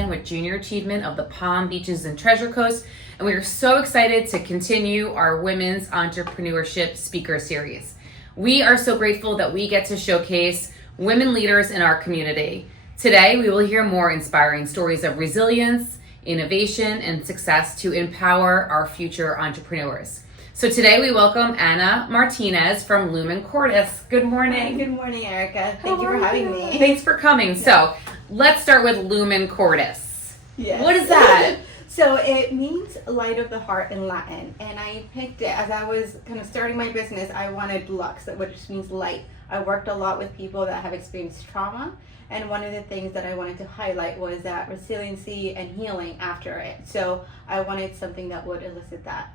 accomplishment with junior achievement of the Palm Beaches and Treasure Coast. And we are so excited to continue our Women's Entrepreneurship Speaker Series. We are so grateful that we get to showcase women leaders in our community. Today, we will hear more inspiring stories of resilience, innovation, and success to empower our future entrepreneurs. So today we welcome Anna Martinez from Lumen Cordis. Good morning. Good morning, Erica. Thank you for having me. Thanks for coming. So let's start with Lumen Cordis. Yes. What is that? So it means light of the heart in Latin, and I picked it as I was kind of starting my business. I wanted lux, which means light. I worked a lot with people that have experienced trauma, and one of the things that I wanted to highlight was that resiliency and healing after it. So I wanted something that would elicit that.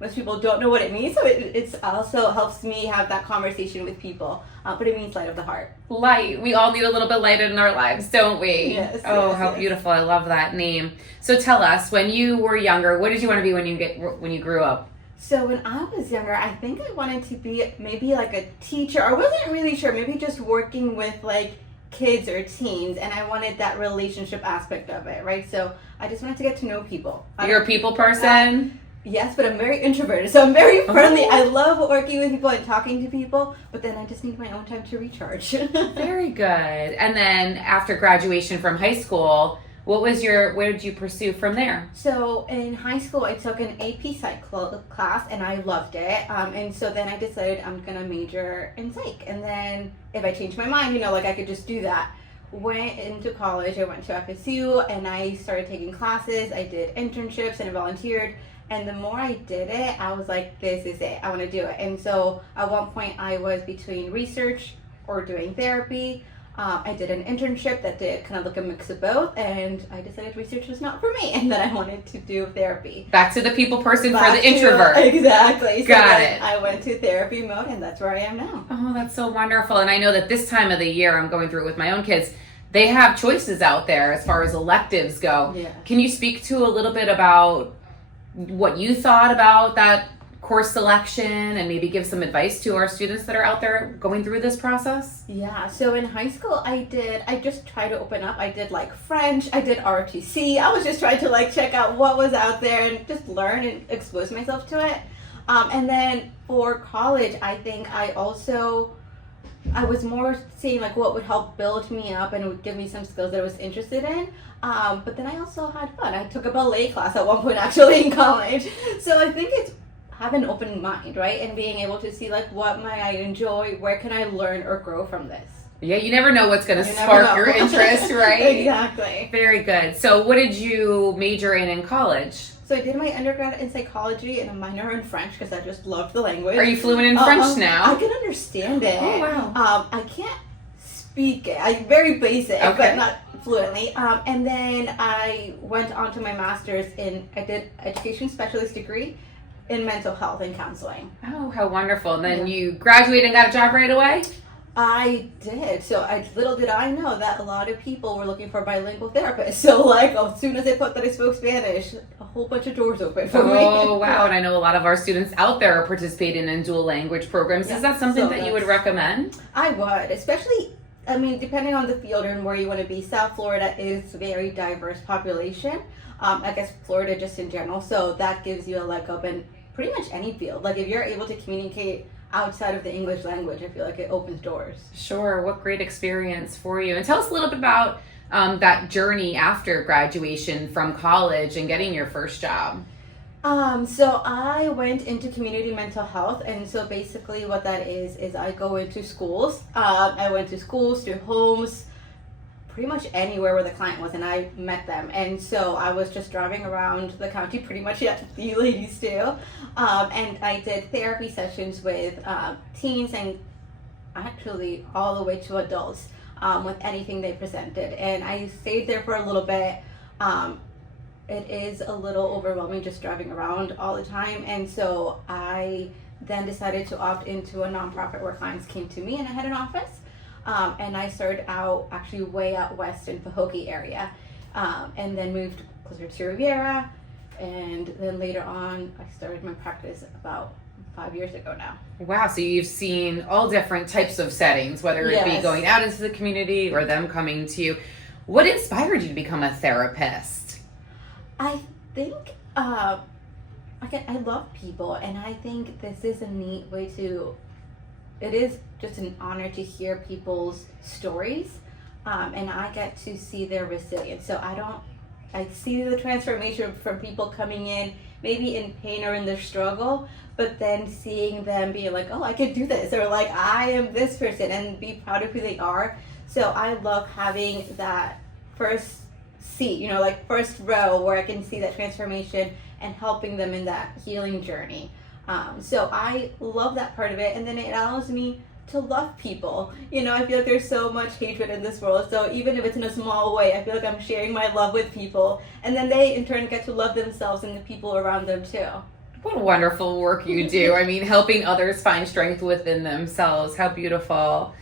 Most people don't know what it means, so it also helps me have that conversation with people. But it means light of the heart. Light. We all need a little bit light in our lives, don't we? Yes. Oh, yes, how yes. beautiful. I love that name. So tell us, when you were younger, what did you want to be when you grew up? So when I was younger, I think I wanted to be maybe like a teacher. I wasn't really sure. Maybe just working with like kids or teens, and I wanted that relationship aspect of it, right? So I just wanted to get to know people. You're a people person? Yes, but I'm very introverted, so I'm very friendly. I love working with people and talking to people, but then I just need my own time to recharge. Very good. And then after graduation from high school, where did you pursue from there? So in high school, I took an AP Psych class, and I loved it. And so then I decided I'm going to major in Psych. And then if I changed my mind, I could just do that. Went into college, I went to FSU, and I started taking classes. I did internships, and I volunteered. And the more I did it, I was like, this is it. I want to do it. And so at one point, I was between research or doing therapy. I did an internship that did kind of like a mix of both, and I decided research was not for me, and that I wanted to do therapy. Back to the people person for the introvert. Exactly. Got it. I went to therapy mode, and that's where I am now. Oh, that's so wonderful. And I know that this time of the year, I'm going through it with my own kids, they have choices out there as far as electives go. Yeah. Can you speak to a little bit about what you thought about that course selection and maybe give some advice to our students that are out there going through this process? Yeah, so in high school I just tried to open up. I did like French, I did ROTC. I was just trying to like check out what was out there and just learn and expose myself to it. And then for college, I think I was more seeing like what would help build me up and would give me some skills that I was interested in. But then I also had fun. I took a ballet class at one point actually in college. So I think it's have an open mind, right? And being able to see like what might I enjoy, where can I learn or grow from this? Yeah, you never know what's going to spark your interest, right? Exactly. Very good. So what did you major in college? So I did my undergrad in psychology and a minor in French because I just loved the language. Are you fluent in French now? I can understand it. Oh, wow. I can't speak it. I'm very basic, okay, but not fluently. And then I went on to my master's I did education specialist degree in mental health and counseling. Oh, how wonderful. And then you graduated and got a job right away? I did. So little did I know that a lot of people were looking for bilingual therapists. So like as soon as I put that I spoke Spanish, a whole bunch of doors opened for me. Oh, wow. And I know a lot of our students out there are participating in dual language programs. Yeah, is that something that you would recommend? I would, especially, depending on the field and where you want to be. South Florida is a very diverse population. I guess Florida just in general. So that gives you a leg up in pretty much any field. Like if you're able to communicate outside of the English language, I feel like it opens doors. Sure. What great experience for you. And tell us a little bit about that journey after graduation from college and getting your first job. So I went into community mental health, and so basically what that is I go into schools. I went to schools, to homes, pretty much anywhere where the client was, and I met them. And so I was just driving around the county, pretty much, yeah, you ladies do. And I did therapy sessions with teens and actually all the way to adults with anything they presented. And I stayed there for a little bit. It is a little overwhelming just driving around all the time. And so I then decided to opt into a nonprofit where clients came to me, and I had an office. And I started out actually way out west in Pahokee area, and then moved closer to Riviera, and then later on I started my practice about 5 years ago now. Wow, so you've seen all different types of settings, whether it be Yes. going out into the community or them coming to you. What inspired you to become a therapist? I think I love people, and I think this is a neat way to. It is just an honor to hear people's stories, and I get to see their resilience. So I see the transformation from people coming in, maybe in pain or in their struggle, but then seeing them be like, oh, I can do this, or like, I am this person, and be proud of who they are. So I love having that first seat, like first row where I can see that transformation and helping them in that healing journey. So I love that part of it. And then it allows me to love people. I feel like there's so much hatred in this world. So even if it's in a small way, I feel like I'm sharing my love with people. And then they in turn get to love themselves and the people around them too. What wonderful work you do. I mean, helping others find strength within themselves. How beautiful.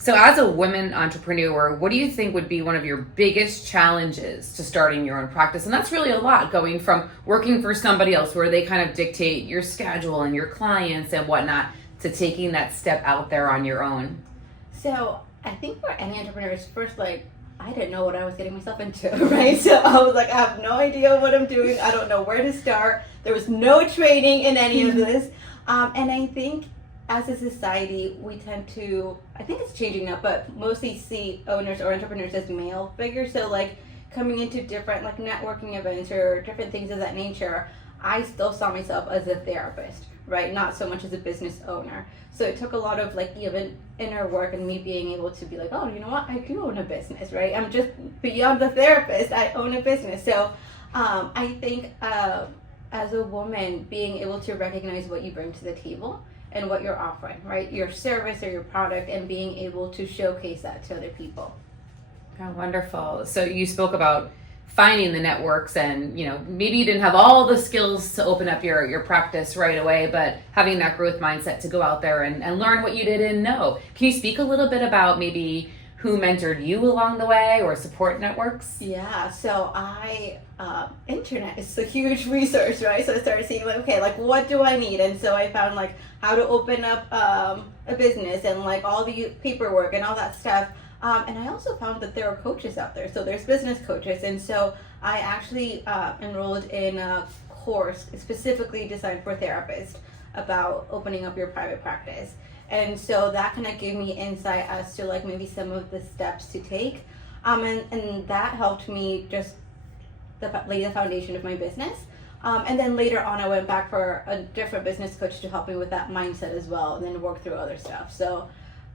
So as a women entrepreneur, what do you think would be one of your biggest challenges to starting your own practice? And that's really a lot, going from working for somebody else where they kind of dictate your schedule and your clients and whatnot, to taking that step out there on your own. So I think for any entrepreneurs, first, I didn't know what I was getting myself into, right? So I was like, I have no idea what I'm doing. I don't know where to start. There was no training in any of this. And I think as a society, we tend to, I think it's changing now, but mostly see owners or entrepreneurs as male figures. So coming into different networking events or different things of that nature, I still saw myself as a therapist, right? Not so much as a business owner. So it took a lot of even inner work and me being able to be like, oh, you know what? I do own a business, right? I'm just beyond the therapist. I own a business. So I think as a woman, being able to recognize what you bring to the table and what you're offering, right? Your service or your product, and being able to showcase that to other people. Oh, wonderful. So you spoke about finding the networks, and maybe you didn't have all the skills to open up your practice right away, but having that growth mindset to go out there and learn what you didn't know. Can you speak a little bit about maybe who mentored you along the way, or support networks? Yeah, so internet is a huge resource, right? So I started seeing what do I need? And so I found how to open up a business and all the paperwork and all that stuff. And I also found that there are coaches out there. So there's business coaches. And so I actually enrolled in a course specifically designed for therapists about opening up your private practice. And so that kind of gave me insight as to maybe some of the steps to take. And that helped me just lay the foundation of my business. And then later on, I went back for a different business coach to help me with that mindset as well, and then work through other stuff. So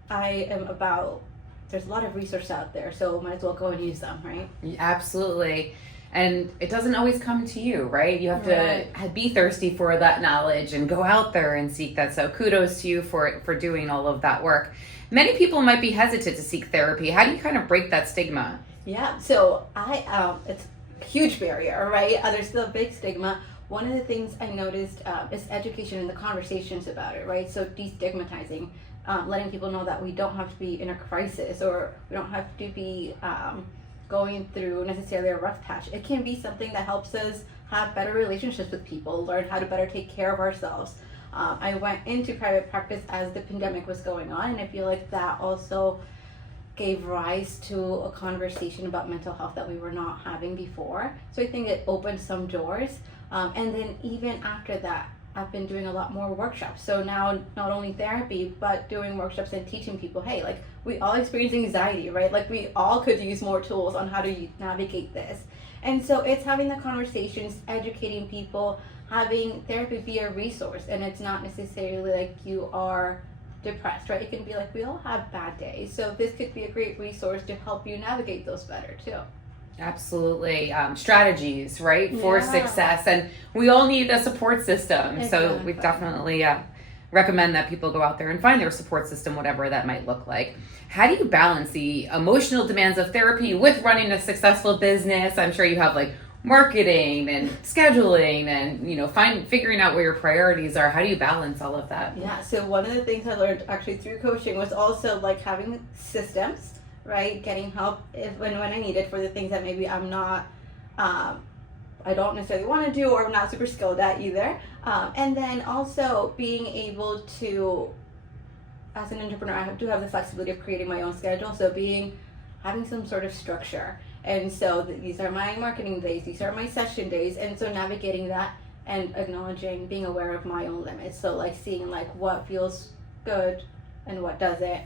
there's a lot of resources out there, so might as well go and use them, right? Absolutely. And it doesn't always come to you, right? You have to be thirsty for that knowledge and go out there and seek that. So kudos to you for doing all of that work. Many people might be hesitant to seek therapy. How do you kind of break that stigma? Yeah, so it's a huge barrier, right? There's still a big stigma. One of the things I noticed is education and the conversations about it, right? So destigmatizing, letting people know that we don't have to be in a crisis, or we don't have to be going through necessarily a rough patch. It can be something that helps us have better relationships with people, learn how to better take care of ourselves. I went into private practice as the pandemic was going on, and I feel like that also gave rise to a conversation about mental health that we were not having before. So I think it opened some doors. And then even after that, I've been doing a lot more workshops. So now not only therapy, but doing workshops and teaching people, hey, we all experience anxiety, right? We all could use more tools on how to navigate this. And so it's having the conversations, educating people, having therapy be a resource. And it's not necessarily you are depressed, right? It can be we all have bad days. So this could be a great resource to help you navigate those better too. Absolutely. Strategies, right, for success. And we all need a support system. Exactly. So we definitely recommend that people go out there and find their support system, whatever that might look like. How do you balance the emotional demands of therapy with running a successful business? I'm sure you have marketing and scheduling and figuring out where your priorities are. How do you balance all of that? Yeah, so one of the things I learned actually through coaching was also having systems, right? Getting help when I need it for the things that maybe I'm not, I don't necessarily want to do, or I'm not super skilled at either. And then also being able to, as an entrepreneur, I do have the flexibility of creating my own schedule. So having some sort of structure. And so these are my marketing days, these are my session days. And so navigating that and acknowledging, being aware of my own limits. So like seeing like what feels good and what doesn't.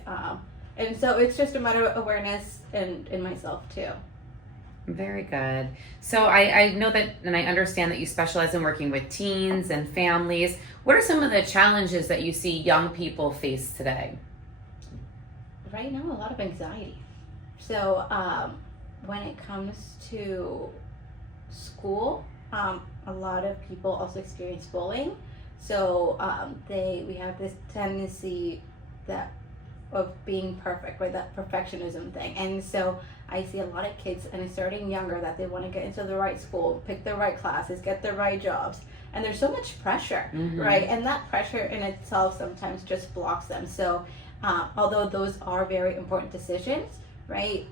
And so it's just a matter of awareness in myself too. Very good. So I know that, and I understand that you specialize in working with teens and families. What are some of the challenges that you see young people face today? Right now, a lot of anxiety. So when it comes to school, a lot of people also experience bullying. So we have this tendency that of being perfect, right? That perfectionism thing. And so I see a lot of kids, and it's starting younger, that they want to get into the right school, pick the right classes, get the right jobs. And there's so much pressure, right? And that pressure in itself sometimes just blocks them. So although those are very important decisions, right?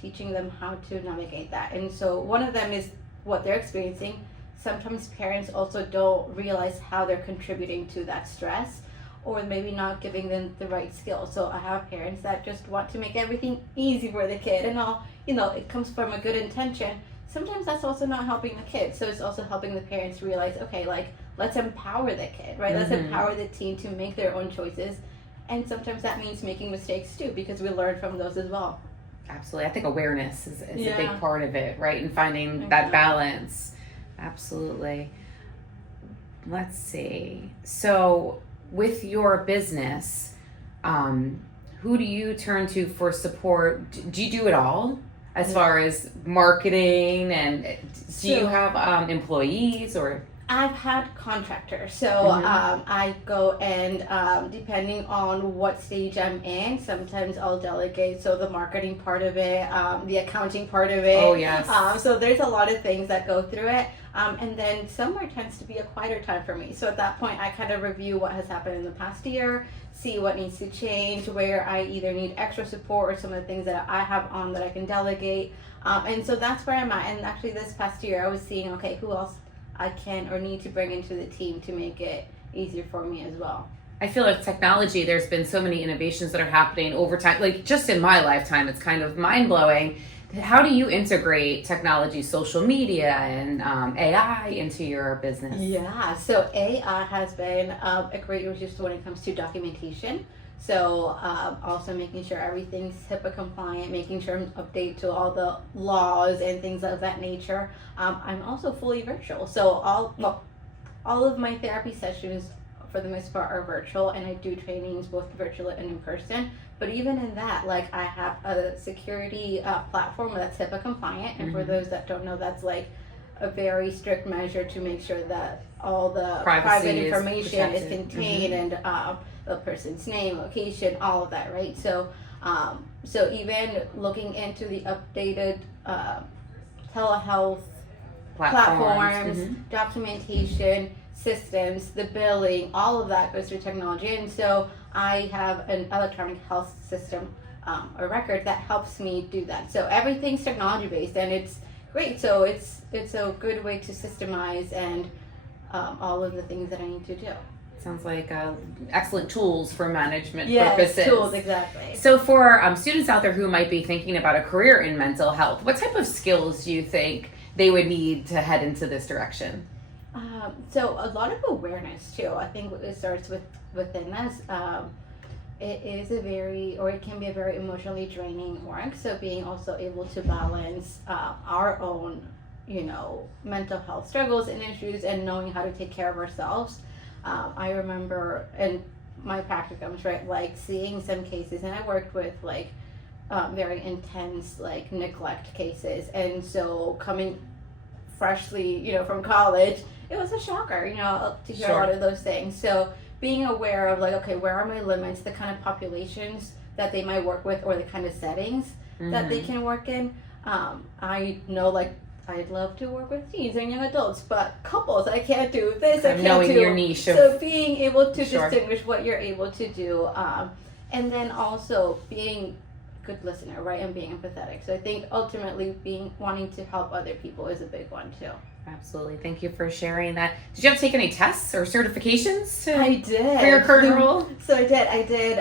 Teaching them how to navigate that. And so one of them is what they're experiencing. Sometimes parents also don't realize how they're contributing to that stress, or maybe not giving them the right skills. So I have parents that just want to make everything easy for the kid, and all, it comes from a good intention. Sometimes that's also not helping the kid. So it's also helping the parents realize, okay, like, let's empower the kid, right? Let's empower the teen to make their own choices. And sometimes that means making mistakes too, because we learn from those as well. Absolutely. I think awareness is a big part of it, right? And finding that balance. Absolutely. Let's see. So with your business, who do you turn to for support? Do you do it all as far as marketing, and do you have employees or? I've had contractors, so I go and depending on what stage I'm in, sometimes I'll delegate. So the marketing part of it, the accounting part of it. Oh yes. So there's a lot of things that go through it, and then summer tends to be a quieter time for me. So at that point, I kind of review what has happened in the past year, see what needs to change, where I either need extra support or some of the things that I have on that I can delegate. And so that's where I'm at. And actually, this past year, I was seeing, okay, who else I can or need to bring into the team to make it easier for me as well. I feel like technology, there's been so many innovations that are happening over time. Like just in my lifetime, it's kind of mind-blowing. How do you integrate technology, social media, and AI into your business? Yeah, so AI has been a great resource when it comes to documentation. So also making sure everything's HIPAA compliant, making sure I'm updated to all the laws and things of that nature. I'm also fully virtual. So all of my therapy sessions for the most part are virtual, and I do trainings both virtual and in person. But even in that, like, I have a security platform that's HIPAA compliant, and for those that don't know, that's like a very strict measure to make sure that all the private information is contained, and the person's name, location, all of that, right? So so even looking into the updated telehealth platforms, documentation, systems, the billing, all of that goes through technology. And so I have an electronic health system, a record that helps me do that. So everything's technology based, and it's great. So it's a good way to systemize and all of the things that I need to do. Sounds like excellent tools for management purposes. Yes, tools, exactly. So for students out there who might be thinking about a career in mental health, what type of skills do you think they would need to head into this direction? So a lot of awareness too. I think it starts within us. It is it can be a very emotionally draining work. So being also able to balance our own, mental health struggles and issues, and knowing how to take care of ourselves. I remember in my practicums, right, like seeing some cases, and I worked with like very intense like neglect cases, and so coming freshly, from college, it was a shocker, to hear a lot of those things. So being aware of like, okay, where are my limits, the kind of populations that they might work with, or the kind of settings that they can work in. I know, like, I'd love to work with teens and young adults, but couples, I can't do this, I can't knowing do. Your niche. So being able to distinguish what you're able to do, and then also being a good listener, right, and being empathetic. So I think ultimately wanting to help other people is a big one too. Absolutely. Thank you for sharing that. Did you have to take any tests or certifications? I did. For your current role? So I did.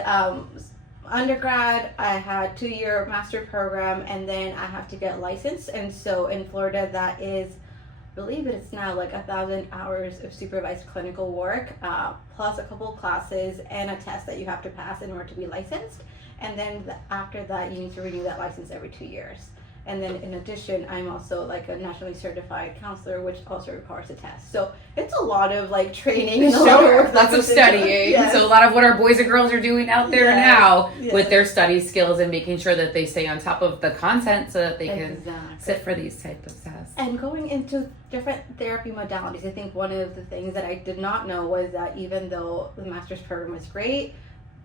undergrad, I had 2-year master program, and then I have to get licensed. And so in Florida, that is, I believe it's now like 1,000 hours of supervised clinical work, plus a couple of classes and a test that you have to pass in order to be licensed. And then after that, you need to renew that license every 2 years. And then in addition, I'm also like a nationally certified counselor, which also requires a test. So it's a lot of like training and a lot of work. Lots of studying. Yes. So a lot of what our boys and girls are doing out there now with their study skills and making sure that they stay on top of the content so that they can sit for these type of tests. And going into different therapy modalities, I think one of the things that I did not know was that even though the master's program was great,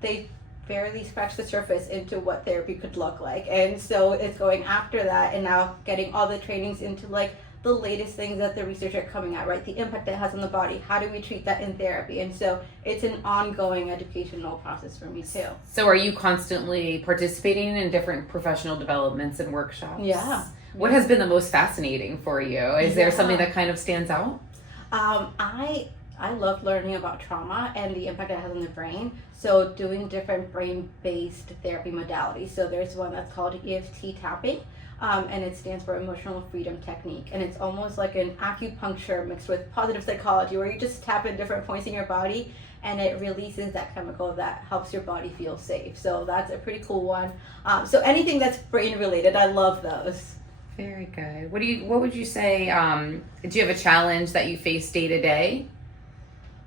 they barely scratched the surface into what therapy could look like. And so it's going after that and now getting all the trainings into like the latest things that the research are coming at, right? The impact it has on the body. How do we treat that in therapy? And so it's an ongoing educational process for me too. So are you constantly participating in different professional developments and workshops? Yeah. What has been the most fascinating for you? Is there something that kind of stands out? I love learning about trauma and the impact it has on the brain. So doing different brain-based therapy modalities. So there's one that's called EFT tapping, and it stands for Emotional Freedom Technique. And it's almost like an acupuncture mixed with positive psychology, where you just tap in different points in your body and it releases that chemical that helps your body feel safe. So that's a pretty cool one. So anything that's brain-related, I love those. Very good. What would you say, do you have a challenge that you face day to day?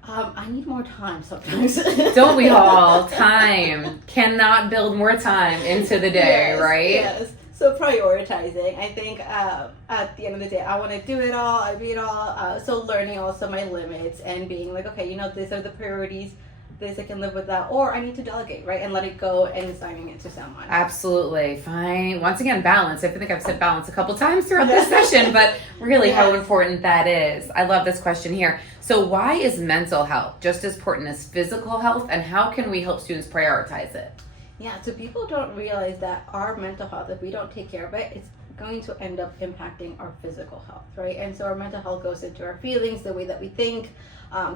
I need more time sometimes. Don't we all? Time. Cannot build more time into the day, right? Yes. So prioritizing. I think at the end of the day, I want to do it all. I be it all. So learning also my limits and being like, okay, these are the priorities. This I can live with that, or I need to delegate, right, and let it go and assigning it to someone. Absolutely. Fine. Once again, balance. I think I've said balance a couple times throughout this session, but really how important that is. I love this question here. So why is mental health just as important as physical health, and how can we help students prioritize it? Yeah, so people don't realize that our mental health, if we don't take care of it, it's going to end up impacting our physical health, right? And so our mental health goes into our feelings, the way that we think,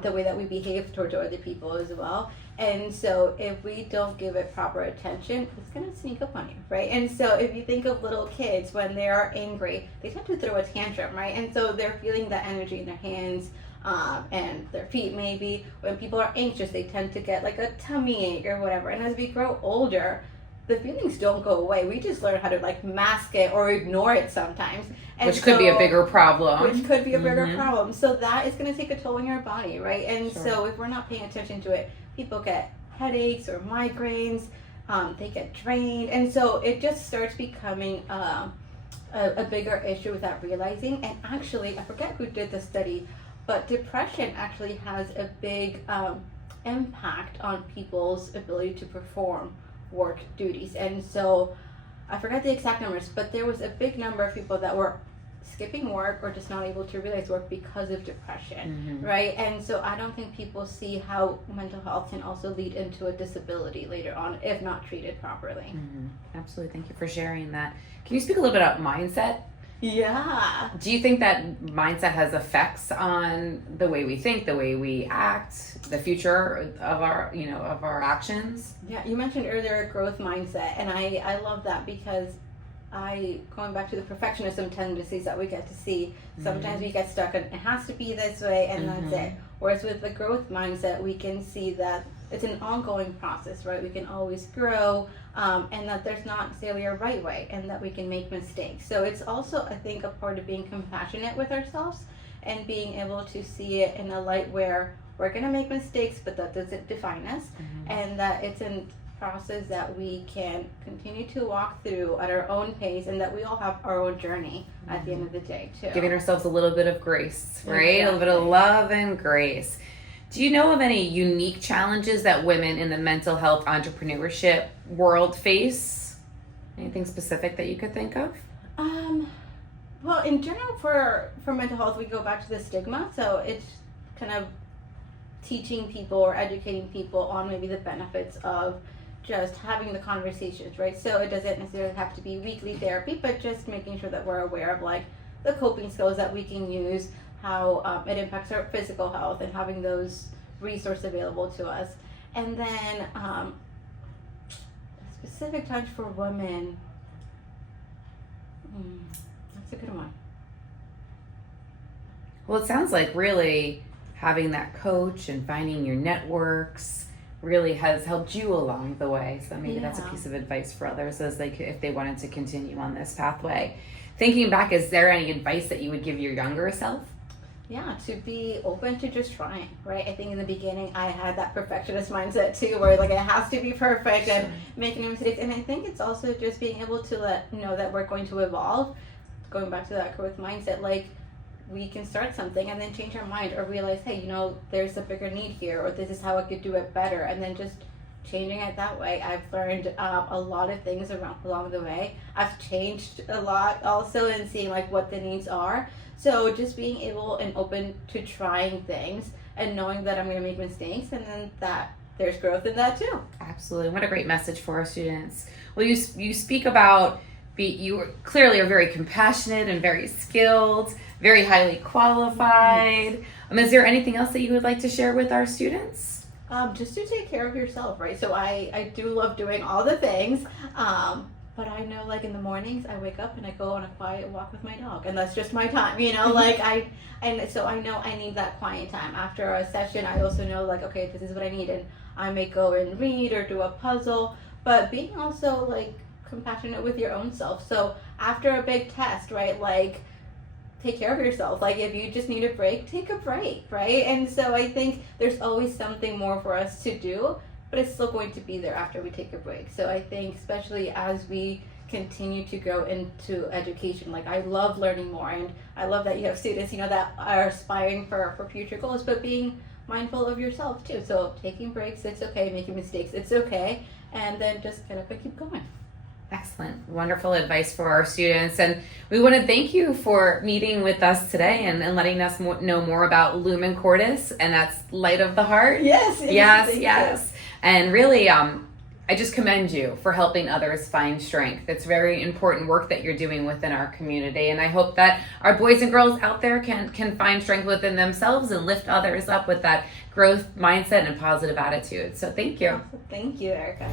the way that we behave towards other people as well. And so if we don't give it proper attention, it's going to sneak up on you, right? And so if you think of little kids, when they are angry, they tend to throw a tantrum, right? And so they're feeling that energy in their hands and their feet maybe. When people are anxious, they tend to get like a tummy ache or whatever. And as we grow older, the feelings don't go away. We just learn how to like mask it or ignore it sometimes. And which could be a bigger problem. Which could be a bigger problem. So that is going to take a toll on your body, right? And so if we're not paying attention to it, people get headaches or migraines, they get drained. And so it just starts becoming a bigger issue without realizing. And actually, I forget who did the study, but depression actually has a big impact on people's ability to perform work duties. And so I forgot the exact numbers, but there was a big number of people that were skipping work or just not able to realize work because of depression, right? And so I don't think people see how mental health can also lead into a disability later on if not treated properly. Absolutely. Thank you for sharing that. Can you speak a little bit about mindset? Yeah. Do you think that mindset has effects on the way we think, the way we act, the future of our, of our actions? Yeah, you mentioned earlier a growth mindset, and I love that because going back to the perfectionism tendencies that we get to see, sometimes we get stuck on it has to be this way and that's it. Whereas with the growth mindset, we can see that it's an ongoing process, right? We can always grow, and that there's not necessarily a right way, and that we can make mistakes. So it's also, I think, a part of being compassionate with ourselves and being able to see it in a light where we're going to make mistakes, but that doesn't define us, and that it's a process that we can continue to walk through at our own pace, and that we all have our own journey at the end of the day, too. Giving ourselves a little bit of grace, right? Exactly. A little bit of love and grace. Do you know of any unique challenges that women in the mental health entrepreneurship world face? Anything specific that you could think of? Well, in general, for mental health, we go back to the stigma. So it's kind of teaching people or educating people on maybe the benefits of just having the conversations, right? So it doesn't necessarily have to be weekly therapy, but just making sure that we're aware of like the coping skills that we can use, how it impacts our physical health, and having those resources available to us. And then Specific times for women. That's a good one. Well, it sounds like really having that coach and finding your networks really has helped you along the way. So maybe that's a piece of advice for others as if they wanted to continue on this pathway. Thinking back, is there any advice that you would give your younger self? Yeah, to be open to just trying, right? I think in the beginning I had that perfectionist mindset too, where like it has to be perfect and making mistakes. And I think it's also just being able to know that we're going to evolve. Going back to that growth mindset, like we can start something and then change our mind or realize, hey, there's a bigger need here, or this is how I could do it better, and then just changing it that way. I've learned a lot of things along the way. I've changed a lot also in seeing like what the needs are. So just being able and open to trying things and knowing that I'm going to make mistakes, and then that there's growth in that too. Absolutely. What a great message for our students. Well, you speak about you clearly are very compassionate and very skilled, very highly qualified. Is there anything else that you would like to share with our students? Just to take care of yourself, right? So I do love doing all the things, but I know like in the mornings I wake up and I go on a quiet walk with my dog, and that's just my time, so I know I need that quiet time. After a session, I also know like, okay, this is what I need, and I may go and read or do a puzzle, but being also like compassionate with your own self. So after a big test, right, like take care of yourself. Like if you just need a break, take a break, right? And so I think there's always something more for us to do, but it's still going to be there after we take a break. So I think especially as we continue to grow into education, like I love learning more, and I love that you have students, that are aspiring for future goals, but being mindful of yourself too. So taking breaks, it's okay. Making mistakes, it's okay. And then just kind of keep going. Excellent. Wonderful advice for our students. And we want to thank you for meeting with us today and letting us know more about Lumen Cordis, and that's Light of the Heart. Yes. And really, I just commend you for helping others find strength. It's very important work that you're doing within our community. And I hope that our boys and girls out there can find strength within themselves and lift others up with that growth mindset and positive attitude. So thank you. Thank you, Erica.